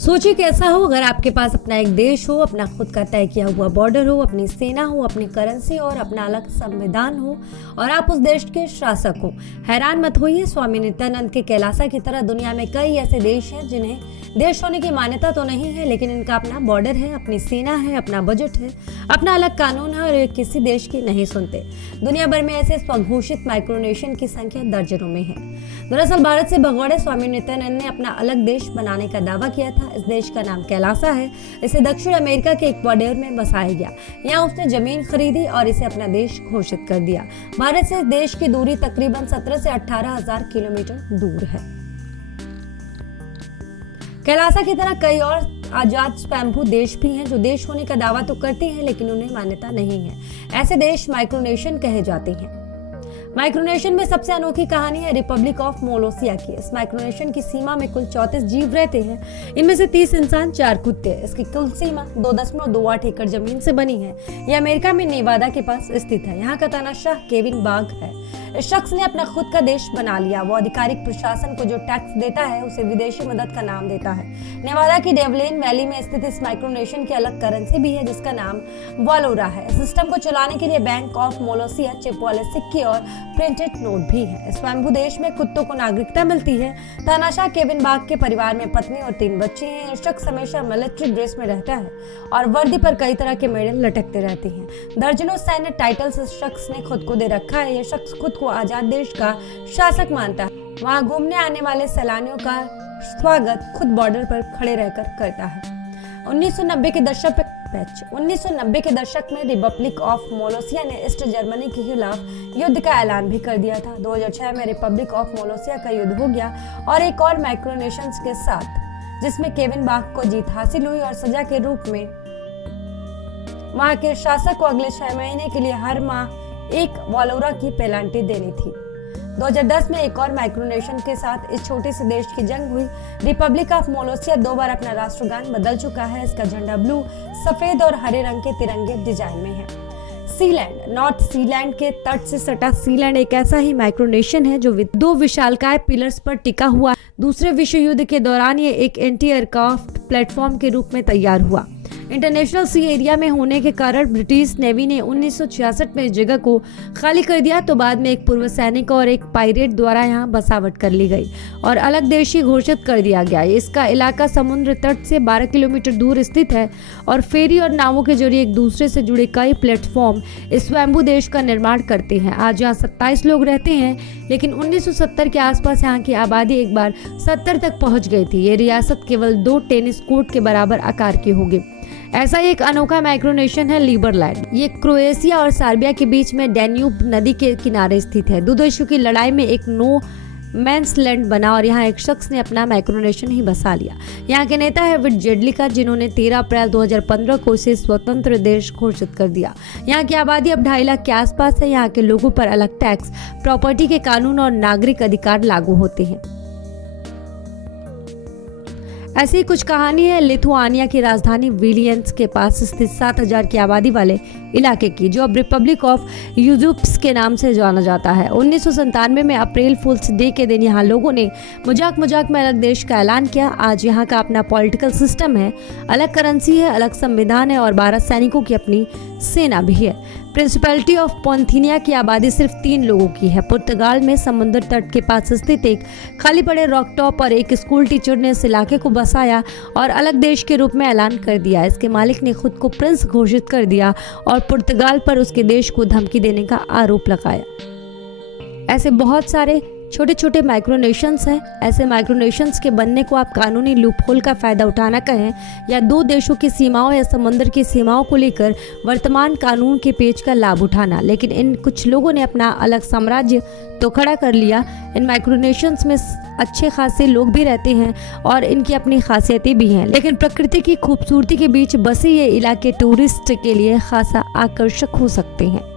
सोचिए कैसा हो अगर आपके पास अपना एक देश हो, अपना खुद का तय किया हुआ बॉर्डर हो, अपनी सेना हो, अपनी करेंसी और अपना अलग संविधान हो और आप उस देश के शासक हो। हैरान मत होइए, स्वामी नित्यानंद के कैलासा की तरह दुनिया में कई ऐसे देश हैं जिन्हें देश होने की मान्यता तो नहीं है, लेकिन इनका अपना बॉर्डर है, अपनी सेना है, अपना बजट है, अपना अलग कानून है और वे किसी देश की नहीं सुनते। दुनिया भर में ऐसे स्वघोषित माइक्रोनेशन की संख्या दर्जनों में है। दरअसल भारत से भगोड़े स्वामी नित्यानंद ने अपना अलग देश बनाने का दावा किया था। इस देश का नाम कैलासा है। इसे दक्षिण अमेरिका के इक्वाडोर में बसाया गया। यहाँ उसने जमीन खरीदी और इसे अपना देश घोषित कर दिया। भारत से इस देश की दूरी तकरीबन 17 से 18,000 किलोमीटर दूर है। कैलासा की तरह कई और आजाद स्वयंभू देश भी हैं जो देश होने का दावा तो करते हैं लेकिन उन्हें मान्यता नहीं है। ऐसे देश माइक्रोनेशन कहे जाते हैं। माइक्रोनेशन में सबसे अनोखी कहानी है रिपब्लिक ऑफ मोलोसिया की। इस माइक्रोनेशन की सीमा में कुल 34 जीव रहते हैं। इनमें से 30 इंसान, 4 कुत्ते। इसकी कुल सीमा 2.28 एकड़ जमीन से बनी है। यह अमेरिका में नेवादा के पास स्थित है। यहाँ का तानाशाह केविन बाग है। इस शख्स ने अपना खुद का देश बना लिया। वो आधिकारिक प्रशासन को जो टैक्स देता है उसे विदेशी मदद का नाम देता है। नेवादा की डेवलेन वैली में स्थित इस माइक्रोनेशन की अलग करेंसी भी है जिसका नाम वालोरा है। सिस्टम को चलाने के लिए बैंक ऑफ मोलोसिया चिप वाले सिक्के और प्रिंटेड नोट भी है। स्वयंभू देश में कुत्तों को नागरिकता मिलती है। तानाशाह केविन बाग के परिवार में पत्नी और 3 बच्चे हैं। शख्स हमेशा मिलिट्री ड्रेस में रहता है और वर्दी पर कई तरह के मेडल लटकते रहते हैं। दर्जनों सैन्य टाइटल्स इस शख्स ने खुद को दे रखा है। यह शख्स खुद को आजाद देश का शासक मानता है। वहाँ घूमने आने वाले सैलानियों का स्वागत खुद बॉर्डर पर खड़े रहकर करता है। 1990 के दशक में रिपब्लिक ऑफ मोलोसिया ने ईस्ट जर्मनी के खिलाफ युद्ध का ऐलान भी कर दिया था। 2006 में रिपब्लिक ऑफ मोलोसिया का युद्ध हो गया और एक और माइक्रोनेशंस के साथ, जिसमें केविन बाग को जीत हासिल हुई और सजा के रूप में वहां के शासक को अगले 6 महीने के लिए हर माह एक वालोरा की पेनाल्टी देनी थी। 2010 में एक और माइक्रोनेशन के साथ इस छोटे से देश की जंग हुई। रिपब्लिक ऑफ मोलोसिया 2 बार अपना राष्ट्रगान बदल चुका है। इसका झंडा ब्लू, सफेद और हरे रंग के तिरंगे डिजाइन में है। सीलैंड, नॉर्थ सीलैंड के तट से सटा सीलैंड एक ऐसा ही माइक्रोनेशन है जो 2 विशालकाय पिलर्स पर टिका हुआ। दूसरे विश्व युद्ध के दौरान ये एक एंटी एयरक्राफ्ट प्लेटफॉर्म के रूप में तैयार हुआ। इंटरनेशनल सी एरिया में होने के कारण ब्रिटिश नेवी ने 1966 में इस जगह को खाली कर दिया, तो बाद में एक पूर्व सैनिक और एक पायरेट द्वारा यहाँ बसावट कर ली गई और अलग देश ही घोषित कर दिया गया। इसका इलाका समुद्र तट से 12 किलोमीटर दूर स्थित है और फेरी और नावों के जरिए एक दूसरे से जुड़े कई प्लेटफॉर्म इस स्वयंभू देश का निर्माण करते हैं। आज यहाँ 27 लोग रहते हैं, लेकिन 1970 के आसपास यहाँ की आबादी एक बार 70 तक पहुँच गई थी। ये रियासत केवल 2 टेनिस कोर्ट के बराबर आकार की होगी। ऐसा ही एक अनोखा माइक्रोनेशन है लिबरलैंड। ये क्रोएशिया और सर्बिया के बीच में डैन्यूब नदी के किनारे स्थित है। 2 देशों की लड़ाई में एक नो मैंस लैंड बना और यहाँ एक शख्स ने अपना माइक्रोनेशन ही बसा लिया। यहाँ के नेता है विट जेडलिका, जिन्होंने 13 अप्रैल 2015 को इसे स्वतंत्र देश घोषित कर दिया। यहाँ की आबादी अब 2.5 लाख के आसपास है। यहाँ के लोगों पर अलग टैक्स, प्रॉपर्टी के कानून और नागरिक अधिकार लागू होते हैं। ऐसी ही कुछ कहानी है लिथुआनिया की राजधानी विलियंस के पास स्थित 7,000 की आबादी वाले इलाके की, जो अब रिपब्लिक ऑफ यूजुप्स के नाम से जाना जाता है। 1997 में अप्रैल फूल्स डे के दिन यहाँ लोगों ने मजाक में अलग देश का ऐलान किया। आज यहाँ का अपना पॉलिटिकल सिस्टम है, अलग करेंसी है, अलग संविधान है और 12 सैनिकों की अपनी सेना भी है। प्रिंसिपैलिटी ऑफ पोंथिनिया की आबादी सिर्फ 3 लोगों की है। पुर्तगाल में समुद्र तट के पास स्थित एक खाली पड़े रॉक टॉप और एक स्कूल टीचर ने इस इलाके को बसाया और अलग देश के रूप में ऐलान कर दिया। इसके मालिक ने खुद को प्रिंस घोषित कर दिया और पुर्तगाल पर उसके देश को धमकी देने का आरोप लगाया। ऐसे बहुत सारे छोटे छोटे माइक्रोनेशंस हैं। ऐसे माइक्रोनेशंस के बनने को आप कानूनी लूपहोल का फायदा उठाना कहें या 2 देशों की सीमाओं या समुद्र की सीमाओं को लेकर वर्तमान कानून के पेच का लाभ उठाना, लेकिन इन कुछ लोगों ने अपना अलग साम्राज्य तो खड़ा कर लिया। इन माइक्रोनेशंस में अच्छे खासे लोग भी रहते हैं और इनकी अपनी खासियतें भी हैं, लेकिन प्रकृति की खूबसूरती के बीच बसे ये इलाके टूरिस्ट के लिए खासा आकर्षक हो सकते हैं।